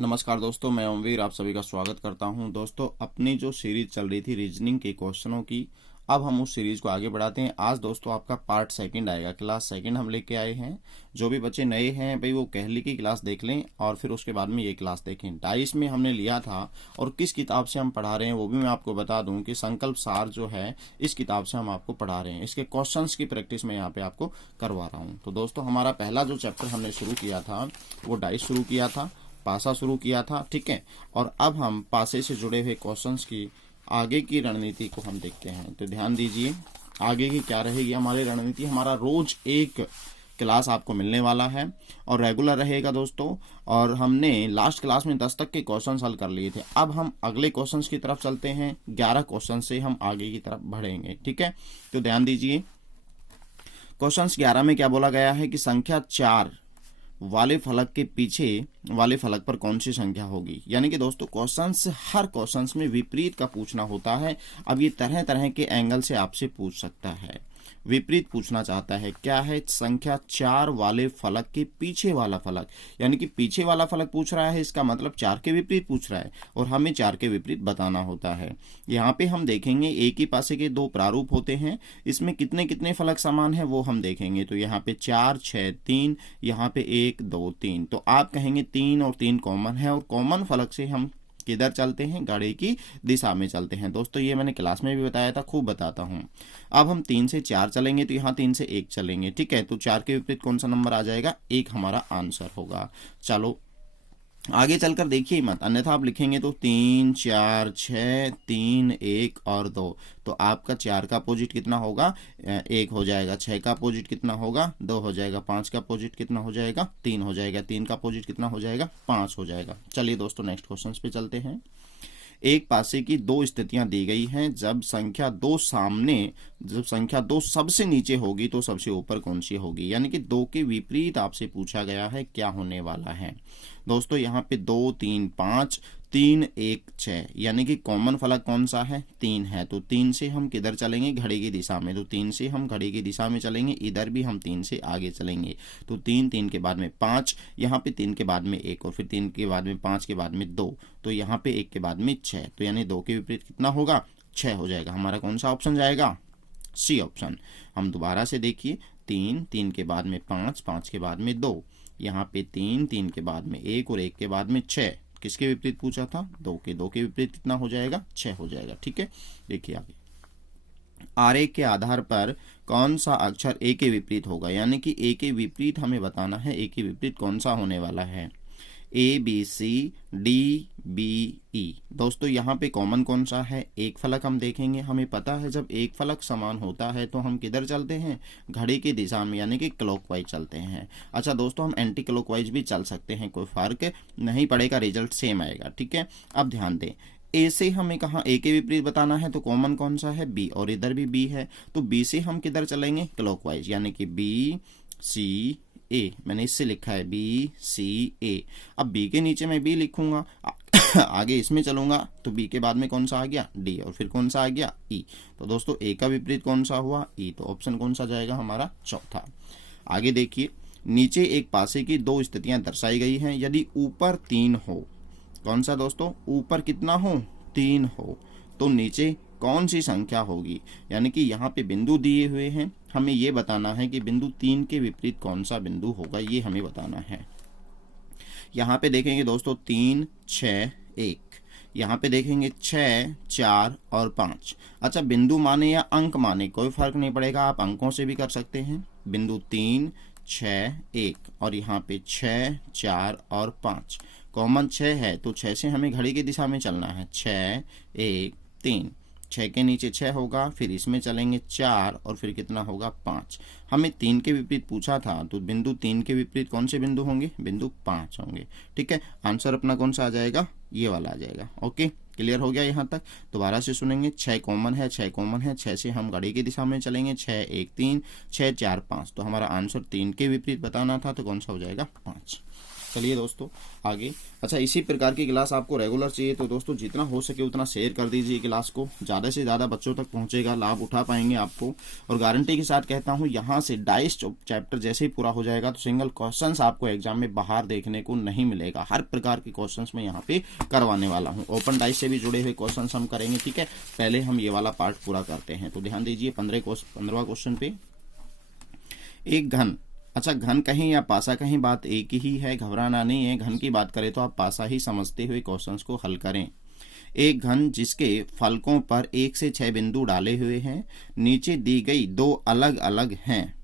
नमस्कार दोस्तों, मैं ओमवीर आप सभी का स्वागत करता हूं। दोस्तों, अपनी जो सीरीज चल रही थी रीजनिंग के क्वेश्चनों की, अब हम उस सीरीज को आगे बढ़ाते हैं। आज दोस्तों आपका पार्ट सेकंड आएगा, क्लास सेकंड हम लेके आए हैं। जो भी बच्चे नए हैं भाई वो कहली की क्लास देख लें और फिर उसके बाद में ये क्लास देखें। डाइस में हमने लिया था और किस किताब से हम पढ़ा रहे हैं वो भी मैं आपको बता दूं कि संकल्प सार जो है इस किताब से हम आपको पढ़ा रहे हैं। इसके क्वेश्चन की प्रैक्टिस मैं यहाँ पे आपको करवा रहा हूँ। तो दोस्तों, हमारा पहला जो चैप्टर हमने शुरू किया था वो डाइस शुरू किया था, पासा शुरू किया था, ठीक है। और अब हम पासे से जुड़े हुए क्वेश्चंस की आगे की रणनीति को हम देखते हैं। तो ध्यान दीजिए, आगे की क्या रहेगी हमारी रणनीति। हमारा रोज एक क्लास आपको मिलने वाला है और रेगुलर रहेगा दोस्तों। और हमने लास्ट क्लास में 10 तक के क्वेश्चंस हल कर लिए थे। अब हम अगले क्वेश्चंस की तरफ चलते हैं। 11 क्वेश्चन से हम आगे की तरफ बढ़ेंगे, ठीक है। तो ध्यान दीजिए, क्वेश्चंस 11 में क्या बोला गया है कि संख्या 4 वाले फलक के पीछे वाले फलक पर कौन सी संख्या होगी। यानी कि दोस्तों क्वेश्चंस, हर क्वेश्चंस में विपरीत का पूछना होता है। अब ये तरह तरह के एंगल से आपसे पूछ सकता है। विपरीत पूछना चाहता है, क्या है, संख्या 4 वाले फलक के पीछे वाला फलक, यानी कि पीछे वाला फलक पूछ रहा है, इसका मतलब 4 के विपरीत पूछ रहा है और हमें 4 के विपरीत बताना होता है। यहाँ पे हम देखेंगे एक ही पासे के दो प्रारूप होते हैं, इसमें कितने कितने फलक समान है वो हम देखेंगे। तो यहाँ पे 4, 6, 3, यहाँ पे 1, 2, 3। तो आप कहेंगे 3 और 3 कॉमन है और कॉमन फलक से हम किधर चलते हैं, घड़ी की दिशा में चलते हैं। दोस्तों ये मैंने क्लास में भी बताया था, खूब बताता हूं। अब हम 3 से 4 चलेंगे तो यहाँ 3 से 1 चलेंगे, ठीक है। तो 4 के विपरीत कौन सा नंबर आ जाएगा, 1 हमारा आंसर होगा। चलो आगे चलकर देखिए मत, अन्यथा आप लिखेंगे तो 3, 4, 6, 3, 1 और 2। तो आपका 4 का अपोजिट कितना होगा, 1 हो जाएगा। 6 का अपोजिट कितना होगा, 2 हो जाएगा। 5 का अपोजिट कितना हो जाएगा, 3 हो जाएगा। 3 का अपोजिट कितना हो जाएगा, 5 हो जाएगा। चलिए दोस्तों नेक्स्ट क्वेश्चन पे चलते हैं। एक पासे की दो स्थितियां दी गई हैं। जब संख्या 2 सबसे नीचे होगी तो सबसे ऊपर कौन सी होगी। यानी कि 2 के विपरीत आपसे पूछा गया है क्या होने वाला है। दोस्तों यहाँ पे 2, 3, 5, 3, 1, 6, यानी कि कॉमन फलक कौन सा है, 3 है। तो 3 से हम किधर चलेंगे, घड़ी की दिशा में। तो 3 से हम घड़ी की दिशा में चलेंगे, इधर भी हम 3 से आगे चलेंगे। तो 3, 3 के बाद में 5, यहाँ पे 3 के बाद में 1 और फिर 3 के बाद में 5 के बाद में 2। तो यहाँ पे 1 के बाद में 6। तो यानी 2 के विपरीत कितना होगा, 6 हो जाएगा। हमारा कौन सा ऑप्शन जाएगा, सी ऑप्शन। हम दोबारा से देखिए, 3, 3 के बाद में 5, 5 के बाद में 2, यहाँ पे 3, 3 के बाद में 1 और 1 के बाद में 6। किसके विपरीत पूछा था, 2 के विपरीत कितना हो जाएगा, 6 हो जाएगा, ठीक है। देखिए आगे, आरेख के आधार पर कौन सा अक्षर ए के विपरीत होगा। यानी कि ए के विपरीत हमें बताना है, ए के विपरीत कौन सा होने वाला है। ए, बी, सी, डी, बी, ई। दोस्तों यहाँ पे कॉमन कौन सा है, एक फलक हम देखेंगे। हमें पता है जब एक फलक समान होता है तो हम किधर चलते हैं, घड़ी की दिशा में, यानी कि क्लॉकवाइज चलते हैं। अच्छा दोस्तों, हम एंटी क्लॉकवाइज भी चल सकते हैं, कोई फर्क नहीं पड़ेगा, रिजल्ट सेम आएगा, ठीक है। अब ध्यान दें, ए से हमें कहा ए के विपरीत बताना है तो कॉमन कौन सा है, बी, और इधर भी बी है। तो बी से हम किधर चलेंगे, क्लॉकवाइज, यानी कि बी, सी, ए। मैंने इससे लिखा है बी, सी, ए। अब बी के नीचे मैं बी लिखूंगा, आगे इसमें चलूंगा तो बी के बाद में कौन सा आ गया, डी, और फिर कौन सा आ गया, ई। तो दोस्तों ए का विपरीत कौन सा हुआ, ई। तो ऑप्शन कौन सा जाएगा हमारा, चौथा। आगे देखिए, नीचे एक पासे की दो स्थितियां दर्शाई गई हैं। यदि ऊपर 3 हो, कौन सा दोस्तों, ऊपर कितना हो, 3 हो, तो नीचे कौन सी संख्या होगी। यानी कि यहाँ पे बिंदु दिए हुए हैं, हमें ये बताना है कि बिंदु 3 के विपरीत कौन सा बिंदु होगा, ये हमें बताना है। यहाँ पे देखेंगे दोस्तों 3, 6, 1। यहाँ पे देखेंगे 6, 4 और 5। अच्छा, बिंदु माने या अंक माने कोई फर्क नहीं पड़ेगा, आप अंकों से भी कर सकते हैं। बिंदु 3, 6, 1 और यहाँ पे 6, 4 और 5। कॉमन 6 है तो 6 से हमें घड़ी की दिशा में चलना है, 6, 1, 3। 6 के नीचे 6 होगा, फिर इसमें चलेंगे 4 और फिर कितना होगा, 5। हमें 3 के विपरीत पूछा था तो बिंदु 3 के विपरीत कौन से बिंदु होंगे, बिंदु 5 होंगे, ठीक है। आंसर अपना कौन सा आ जाएगा, ये वाला आ जाएगा। ओके, क्लियर हो गया यहाँ तक। दोबारा से सुनेंगे, 6 कॉमन है, 6 कॉमन है। 6 से हम घड़ी की दिशा में चलेंगे, 6, 1, 3, 6, 4, 5। तो हमारा आंसर 3 के विपरीत बताना था तो कौन सा हो जाएगा, 5। चलिए दोस्तों आगे। अच्छा, इसी प्रकार की क्लास आपको रेगुलर चाहिए तो दोस्तों जितना हो सके उतना शेयर कर दीजिए क्लास को, ज़्यादा से ज़्यादा बच्चों तक पहुंचेगा, लाभ उठा पाएंगे आपको। और गारंटी के साथ कहता हूं, यहाँ से डाइस चैप्टर जैसे ही पूरा हो जाएगा तो सिंगल क्वेश्चंस आपको एग्जाम में बाहर देखने को नहीं मिलेगा। हर प्रकार के क्वेश्चंस मैं यहाँ पे करवाने वाला हूँ। ओपन डाइस से भी जुड़े हुए क्वेश्चन हम करेंगे, ठीक है। पहले हम ये वाला पार्ट पूरा करते हैं, तो ध्यान दीजिए 15वां क्वेश्चन पे। एक घन, अच्छा घन कहीं या पासा कहीं बात एक ही है, घबराना नहीं है। घन की बात करें तो आप पासा ही समझते हुए क्वेश्चंस को हल करें। एक घन जिसके फलकों पर 1 से 6 बिंदु डाले हुए हैं, नीचे दी गई 2 अलग अलग हैं,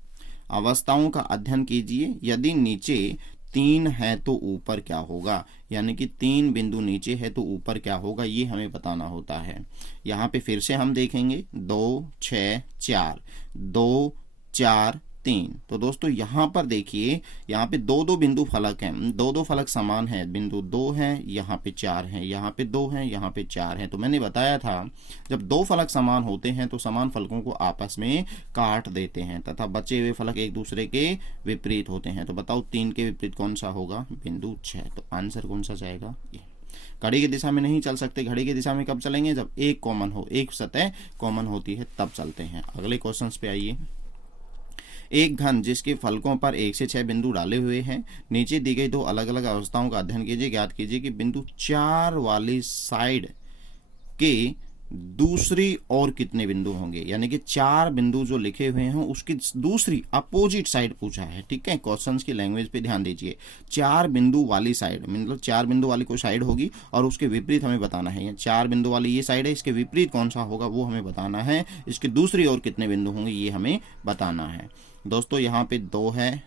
अवस्थाओं का अध्ययन कीजिए। यदि नीचे 3 है तो ऊपर क्या होगा, यानी कि 3 बिंदु नीचे है तो ऊपर क्या होगा, ये हमें बताना होता है। यहाँ पे फिर से हम देखेंगे 2 6 4, 2 4 3। तो दोस्तों यहाँ पर देखिए, यहाँ पे 2 बिंदु फलक हैं, 2 फलक समान है। बिंदु 2 है, यहाँ पे 4 है, यहाँ पे 2 है, यहाँ पे 4 है। तो मैंने बताया था जब 2 फलक समान होते हैं तो समान फलकों को आपस में काट देते हैं तथा बचे हुए फलक एक दूसरे के विपरीत होते हैं। तो बताओ 3 के विपरीत कौन सा होगा, बिंदु 6। तो आंसर कौन सा जाएगा, ये। घड़ी की दिशा में नहीं चल सकते, घड़ी की दिशा में कब चलेंगे, जब एक कॉमन हो, एक सतह कॉमन होती है तब चलते हैं। अगले क्वेश्चन पे आइए। एक घन जिसके फलकों पर 1 से 6 बिंदु डाले हुए हैं, नीचे दी गई 2 अलग अलग अवस्थाओं का अध्ययन कीजिए। ज्ञात कीजिए कि बिंदु 4 वाली साइड के दूसरी और कितने बिंदु होंगे, यानी कि 4 बिंदु जो लिखे हुए हैं उसकी दूसरी अपोजिट साइड पूछा है, ठीक है। क्वेश्चंस की लैंग्वेज पे ध्यान दीजिए। 4 बिंदु वाली साइड मतलब 4 बिंदु वाली कोई साइड होगी और उसके विपरीत हमें बताना है। 4 बिंदु वाली ये साइड है, इसके विपरीत कौन सा होगा वो हमें बताना है। इसके दूसरी और कितने बिंदु होंगे ये हमें बताना है। दोस्तों यहाँ पे 2 है,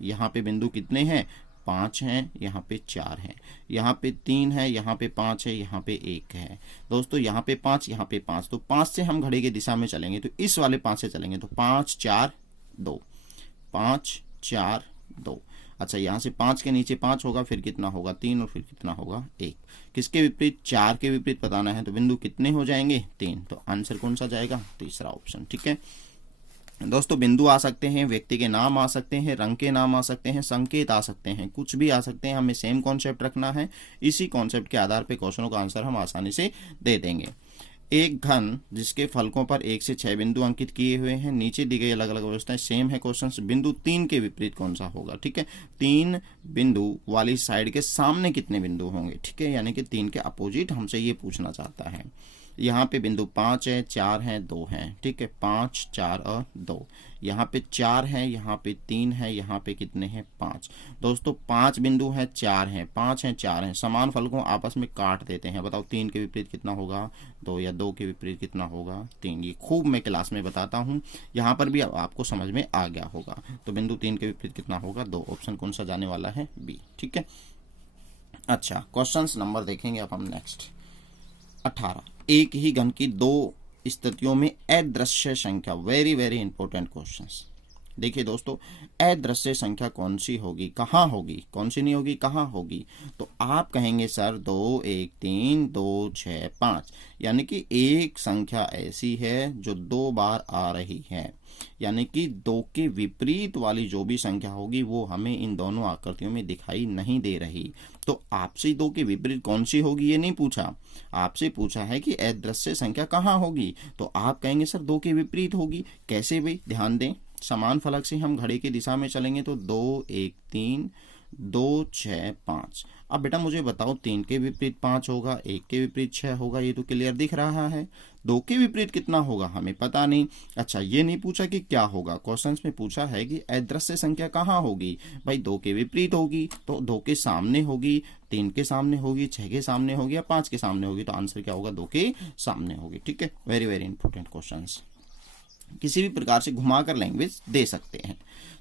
यहाँ पे बिंदु कितने हैं, 5 हैं, यहाँ पे 4 हैं, यहाँ पे 3 है, यहाँ पे 5 है, यहाँ पे 1 है। दोस्तों यहाँ पे 5, यहाँ पे 5, तो 5 से हम घड़ी की दिशा में चलेंगे तो इस वाले 5 से चलेंगे तो 5 4 2, 5 4 2। अच्छा, यहाँ से 5 के नीचे 5 होगा, फिर कितना होगा 3, और फिर कितना होगा 1। किसके विपरीत, 4 के विपरीत बताना है। तो बिंदु कितने हो जाएंगे, 3। तो आंसर कौन सा जाएगा, तीसरा ऑप्शन, ठीक है। दोस्तों बिंदु आ सकते हैं, व्यक्ति के नाम आ सकते हैं, रंग के नाम आ सकते हैं, संकेत आ सकते हैं, कुछ भी आ सकते हैं। हमें सेम कॉन्सेप्ट रखना है, इसी कॉन्सेप्ट के आधार पे क्वेश्चनों का आंसर हम आसानी से दे देंगे। एक घन जिसके फलकों पर 1 से 6 बिंदु अंकित किए हुए हैं, नीचे दी गई अलग अलग अवस्थाएं सेम है क्वेश्चन। बिंदु 3 के विपरीत कौन सा होगा, ठीक है। 3 बिंदु वाली साइड के सामने कितने बिंदु होंगे, ठीक है, यानी कि 3 के अपोजिट हमसे ये पूछना चाहता है। यहाँ पे बिंदु 5 है, 4 है, 2 है, ठीक है, 5 4 और 2। यहाँ पे 4 है, यहाँ पे 3 है, यहाँ पे कितने हैं, 5। दोस्तों 5 बिंदु हैं, 4 हैं, 5 हैं, 4 हैं, समान फलकों आपस में काट देते हैं। बताओ 3 के विपरीत कितना होगा, 2, या 2 के विपरीत कितना होगा, 3। ये खूब मैं क्लास में बताता हूँ, यहाँ पर भी आपको समझ में आ गया होगा। तो बिंदु 3 के विपरीत कितना होगा, 2। ऑप्शन कौन सा जाने वाला है, बी, ठीक है। अच्छा, क्वेश्चन नंबर देखेंगे अब हम नेक्स्ट 18। एक ही घन की 2 स्थितियों में अदृश्य संख्या, वेरी वेरी इंपॉर्टेंट क्वेश्चंस। देखिए दोस्तों, अदृश्य संख्या कौन सी होगी, कहाँ होगी, कौन सी नहीं होगी, कहाँ होगी। तो आप कहेंगे सर 2 1 3 2 6 5, यानी कि एक संख्या ऐसी है जो 2 बार आ रही है, यानी कि 2 के विपरीत वाली जो भी संख्या होगी वो हमें इन दोनों आकृतियों में दिखाई नहीं दे रही। तो आपसे 2 के विपरीत कौन सी होगी ये नहीं पूछा, आपसे पूछा है कि अदृश्य संख्या कहाँ होगी। तो आप कहेंगे सर 2 के विपरीत होगी, कैसे भाई, ध्यान दें। समान फलक से हम घड़ी की दिशा में चलेंगे तो 2 1 3 2 6 5। अब बेटा मुझे बताओ 3 के विपरीत 5 होगा, 1 के विपरीत 6 होगा, ये तो क्लियर दिख रहा है। 2 के विपरीत कितना होगा हमें पता नहीं। अच्छा, ये नहीं पूछा कि क्या होगा, क्वेश्चंस में पूछा है कि अदृश्य संख्या कहाँ होगी। भाई 2 के विपरीत होगी तो 2 के सामने होगी, 3 के सामने होगी, 6 के सामने होगी, या 5 के सामने होगी। तो आंसर क्या होगा, 2 के सामने होगी, ठीक है। वेरी वेरी इंपॉर्टेंट क्वेश्चन, किसी भी प्रकार से घुमाकर लैंग्वेज दे सकते हैं।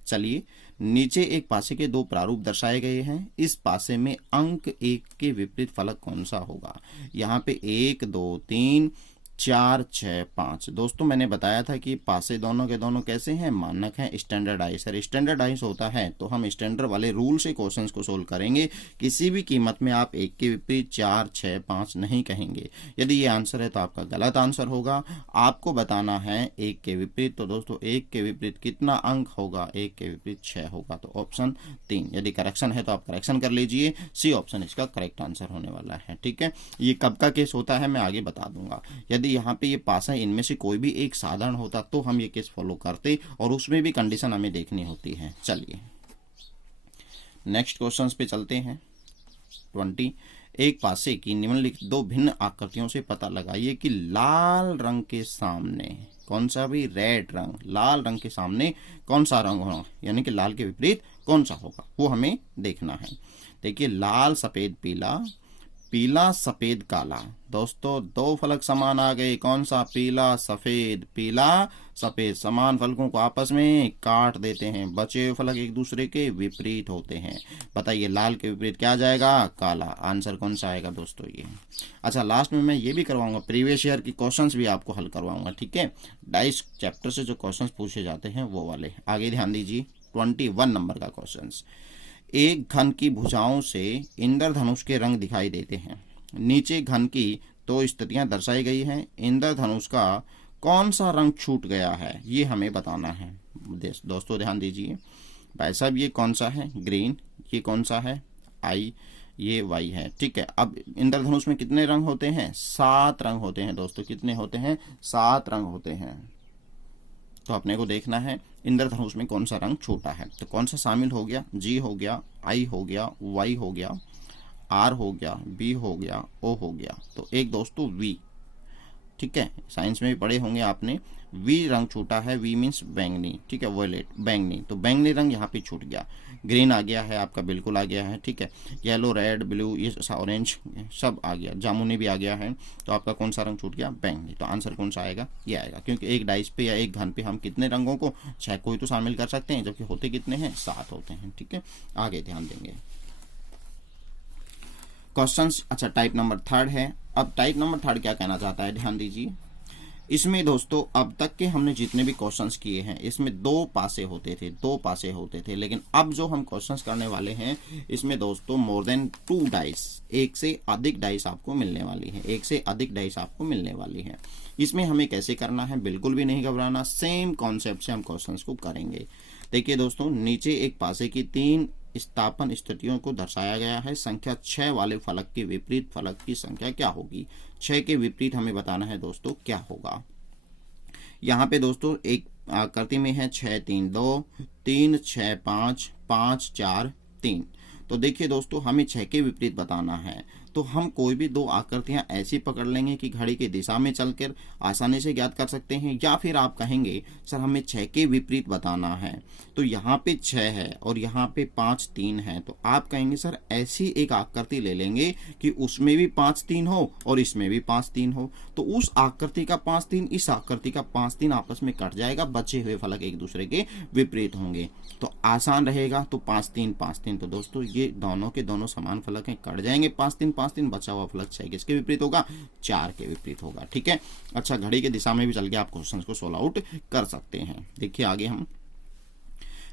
चलिए, नीचे एक पासे के 2 प्रारूप दर्शाए गए हैं। इस पासे में अंक 1 के विपरीत फलक कौन सा होगा। यहाँ पे 1 2 3 4 6 5। दोस्तों मैंने बताया था कि पासे दोनों के दोनों कैसे हैं, मानक हैं, स्टैंडर्डाइज है। स्टैंडर्डाइज होता है तो हम स्टैंडर्ड वाले रूल से क्वेश्चंस को सोल्व करेंगे। किसी भी कीमत में आप एक के विपरीत 4 6 5 नहीं कहेंगे। यदि ये आंसर है तो आपका गलत आंसर होगा। आपको बताना है एक के विपरीत, तो दोस्तों एक के विपरीत कितना अंक होगा, एक के विपरीत 6 होगा, तो ऑप्शन 3। यदि करेक्शन है तो आप करेक्शन कर लीजिए, सी ऑप्शन इसका करेक्ट आंसर होने वाला है। ठीक है, ये कब का केस होता है मैं आगे बता दूंगा। यदि यहाँ पे ये पास है, इनमें से कोई भी एक साधारण होता तो हम ये केस फॉलो करते, और उसमें भी कंडीशन हमें देखनी होती है। चलिए नेक्स्ट क्वेश्चंस पे चलते हैं। 20, एक पासे की निम्नलिखित दो भिन्न आकृतियों से पता लगाइए कि लाल रंग के सामने कौन सा भी, रेड रंग, लाल रंग के सामने कौन सा रंग होगा, यानी कि लाल के विपरीत कौन सा होगा, वो हमें देखना है। देखिए लाल सफेद पीला, पीला सफेद काला। दोस्तों दो फलक समान आ गए, कौन सा, पीला सफेद, पीला सफेद। समान फलकों को आपस में काट देते हैं, बचे हुए फलक एक दूसरे के विपरीत होते हैं। बताइए लाल के विपरीत क्या आ जाएगा, काला। आंसर कौन सा आएगा दोस्तों ये। अच्छा लास्ट में मैं ये भी करवाऊंगा, प्रीवियस ईयर की क्वेश्चंस भी आपको हल करवाऊंगा। ठीक है, डाइस चैप्टर से जो क्वेश्चंस पूछे जाते हैं वो वाले। आगे ध्यान दीजिए, 21 नंबर का क्वेश्चन। एक घन की भुजाओं से इंद्रधनुष के रंग दिखाई देते हैं। नीचे घन की दो स्थितियां दर्शाई गई हैं। इंद्रधनुष का कौन सा रंग छूट गया है, ये हमें बताना है। दोस्तों ध्यान दीजिए, भाई साहब ये कौन सा है, ग्रीन, ये कौन सा है, आई, ये वाई है। ठीक है, अब इंद्रधनुष में कितने रंग होते हैं, 7 रंग होते हैं दोस्तों। कितने होते हैं, 7 रंग होते हैं। तो अपने को देखना है इंद्रधनुष में कौन सा रंग छूटा है। तो कौन सा शामिल हो गया, जी हो गया, आई हो गया, वाई हो गया, आर हो गया, बी हो गया, ओ हो गया। तो एक दोस्तों वी, ठीक है, साइंस में भी पढ़े होंगे आपने, वी रंग छूटा है। वी मीन्स बैंगनी, ठीक है, वॉयलेट, बैंगनी। तो बैंगनी रंग यहाँ पे छूट गया। ग्रीन आ गया है आपका, बिल्कुल आ गया है। ठीक है, येलो, रेड, ब्लू, ये ऑरेंज सब आ गया, जामुनी भी आ गया है। तो आपका कौन सा रंग छूट गया, बैंगनी। तो आंसर कौन सा आएगा, ये आएगा। क्योंकि एक डाइस पे या एक घन पे हम कितने रंगों को, 6 को ही तो शामिल कर सकते हैं, जबकि होते कितने हैं, 7 होते हैं। ठीक है, आगे ध्यान देंगे क्वेश्चंस। अच्छा टाइप नंबर 3 है। अब टाइप नंबर 3 क्या कहना चाहता है, ध्यान दीजिए। इसमें दोस्तों अब तक के हमने जितने भी क्वेश्चंस किए हैं, इसमें 2 पासे होते थे, 2 पासे होते थे। लेकिन अब जो हम क्वेश्चंस करने वाले हैं, इसमें दोस्तों मोर देन 2 डाइस, एक से अधिक डाइस आपको मिलने वाली है, एक से अधिक डाइस आपको मिलने वाली है। इसमें हमें कैसे करना है, बिल्कुल भी नहीं घबराना, सेम कॉन्सेप्ट से हम क्वेश्चंस को करेंगे। देखिए दोस्तों, नीचे एक पासे की 3 स्थापन स्थितियों को दर्शाया गया है। संख्या 6 वाले फलक के विपरीत फलक की संख्या क्या होगी। 6 के विपरीत हमें बताना है दोस्तों क्या होगा। यहाँ पे दोस्तों एक आकृति में है 6 3 2, 3 6 5, 5 4 3। तो देखिए दोस्तों, हमें 6 के विपरीत बताना है। तो हम कोई भी 2 आकृतियां ऐसी पकड़ लेंगे कि घड़ी की दिशा में चलकर आसानी से ज्ञात कर सकते हैं। या फिर आप कहेंगे सर हमें 6 के विपरीत बताना है, तो यहाँ पे 6 है और यहाँ पे 5 3 है। तो आप कहेंगे सर ऐसी एक आकृति ले लेंगे कि उसमें भी 5 3 हो और इसमें भी 5 3 हो। तो उस आकृति का 5 3, इस आकृति का 5 3 आपस में कट जाएगा, बचे हुए फलक एक दूसरे के विपरीत होंगे, तो आसान रहेगा। तो 5 3 5 3, तो दोस्तों ये दोनों के दोनों समान फलक हैं, कट जाएंगे 5 3 5 3। बचा हुआ फलक 6 किसके विपरीत होगा, 4 के विपरीत होगा। ठीक है, अच्छा घड़ी की दिशा में भी चल के आप क्वेश्चन को सोल्व आउट कर सकते हैं। देखिए आगे हम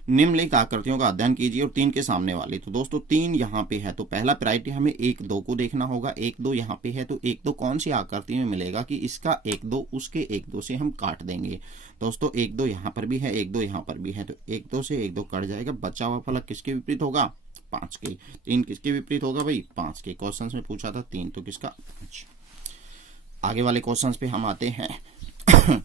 निम्नलिखित आकृतियों का अध्ययन कीजिए और 3 के सामने वाली। तो दोस्तों 3 यहाँ पे है, तो पहला प्रायोरिटी हमें 1 2 को देखना होगा। 1 2 यहाँ पे है, तो 1 2 कौन सी आकृति में मिलेगा कि इसका 1 2 उसके 1 2 से हम काट देंगे। दोस्तों 1 2 यहाँ पर भी है, 1 2 यहाँ पर भी है, तो 1 2 से 1 2 कट जाएगा। बचा हुआ फलक किसके विपरीत होगा, 5 के। 3 किसके विपरीत होगा भाई, 5 के। क्वेश्चन में पूछा था 3, तो किसका 5। आगे वाले क्वेश्चन पे हम आते हैं।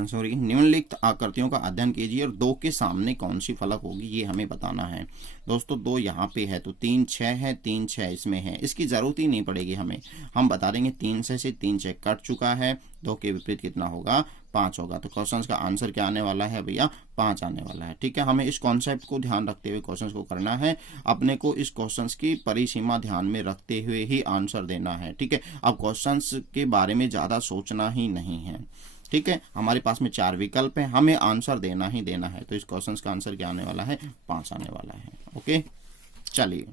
सॉरी, निम्नलिखित आकृतियों का अध्ययन कीजिए और 2 के सामने कौन सी फलक होगी, ये हमें बताना है। दोस्तों 2 यहाँ पे है, तो 3 6 है, 3 6 इसमें है, इसकी जरूरत ही नहीं पड़ेगी हमें, हम बता देंगे 3 6 से 3 6 कट चुका है। 2 के विपरीत कितना होगा, 5 होगा। तो क्वेश्चन का आंसर क्या आने वाला है भैया, 5 आने वाला है। ठीक है, हमें इस कॉन्सेप्ट को ध्यान रखते हुए क्वेश्चन को करना है। अपने को इस क्वेश्चन की परिसीमा ध्यान में रखते हुए ही आंसर देना है। ठीक है, अब क्वेश्चन के बारे में ज्यादा सोचना ही नहीं है। ठीक है, हमारे पास में 4 विकल्प हैं, हमें आंसर देना ही देना है। तो इस क्वेश्चन का आंसर क्या आने वाला है, 5 आने वाला है। ओके, चलिए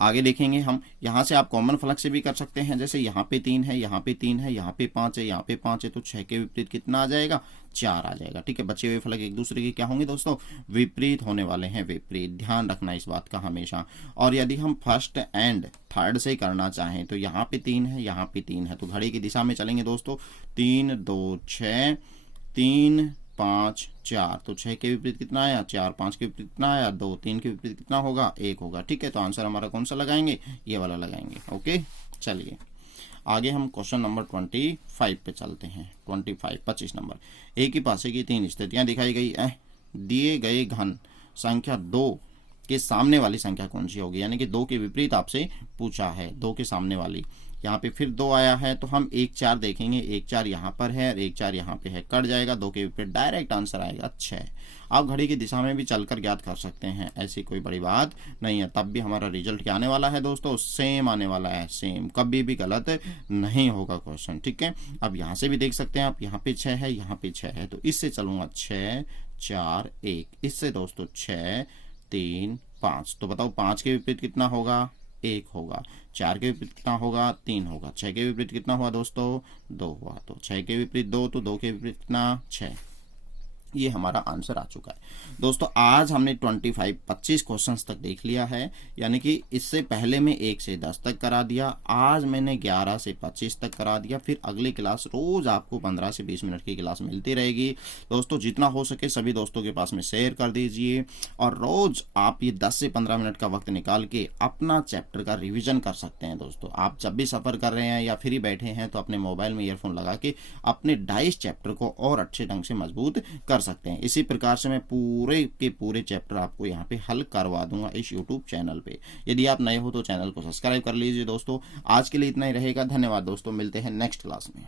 आगे देखेंगे हम, यहाँ से आप कॉमन फलक से भी कर सकते हैं। जैसे यहाँ पे 3 है, यहाँ पे 3 है, यहाँ पे 5 है, यहाँ पे 5 है, तो 6 के विपरीत कितना आ जाएगा, 4 आ जाएगा। ठीक है, बचे हुए फलक एक दूसरे के क्या होंगे दोस्तों, विपरीत होने वाले हैं, विपरीत। ध्यान रखना इस बात का हमेशा। और यदि हम फर्स्ट एंड थर्ड से करना चाहें तो यहाँ पे 3 है, यहाँ पे 3 है, तो घड़ी की दिशा में चलेंगे दोस्तों। 3 2 6, 3 5 4, तो 6 के विपरीत कितना आया, 4, 5 के विपरीत कितना आया, 2, 3 के विपरीत कितना होगा, 1 होगा। ठीक है, तो आंसर हमारा कौन सा लगाएंगे, ये वाला लगाएंगे। ओके, चलिए आगे हम क्वेश्चन नंबर 25 पे चलते हैं। 25 नंबर, एक ही पासे की 3 स्थितियां दिखाई गई है। दिए गए घन संख्या 2 के सामने वाली संख्या कौन सी होगी, यानी कि 2 के विपरीत आपसे पूछा है, 2 के सामने वाली। यहाँ पे फिर 2 आया है, तो हम 1 4 देखेंगे। 1 4 यहाँ पर है और 1 4 यहाँ पे है, कट जाएगा, 2 के विपरीत डायरेक्ट आंसर आएगा 6। आप घड़ी की दिशा में भी चलकर ज्ञात कर सकते हैं, ऐसी कोई बड़ी बात नहीं है। तब भी हमारा रिजल्ट क्या आने वाला है दोस्तों, सेम आने वाला है, सेम, कभी भी गलत नहीं होगा क्वेश्चन। ठीक है, अब यहाँ से भी देख सकते हैं आप, यहाँ पे 6 है, यहाँ पे 6 है, तो इससे चलूंगा 6 4 1, इससे दोस्तों 6 3 5। तो बताओ 5 के विपरीत कितना होगा, 1 होगा। 4 के विपरीत कितना होगा, 3 होगा। 6 के विपरीत कितना हुआ दोस्तों, 2 हुआ। तो 6 के विपरीत 2, तो 2 के विपरीत कितना, 6। ये हमारा आंसर आ चुका है दोस्तों। आज हमने 25 क्वेश्चंस तक देख लिया है, यानी कि इससे पहले मैं 1 से 10 तक करा दिया, आज मैंने 11 से 25 तक करा दिया। फिर अगली क्लास रोज आपको 15 से 20 मिनट की क्लास मिलती रहेगी दोस्तों। जितना हो सके सभी दोस्तों के पास में शेयर कर दीजिए, और रोज आप ये 10 से 15 मिनट का वक्त निकाल के अपना चैप्टर का रिविजन कर सकते हैं दोस्तों। आप जब भी सफ़र कर रहे हैं या फ्री बैठे हैं तो अपने मोबाइल में ईयरफोन लगा के अपने डाइस चैप्टर को और अच्छे ढंग से मजबूत कर सकते हैं। इसी प्रकार से मैं पूरे के पूरे चैप्टर आपको यहाँ पे हल करवा दूंगा इस YouTube चैनल पे। यदि आप नए हो तो चैनल को सब्सक्राइब कर लीजिए दोस्तों। आज के लिए इतना ही रहेगा, धन्यवाद दोस्तों, मिलते हैं नेक्स्ट क्लास में।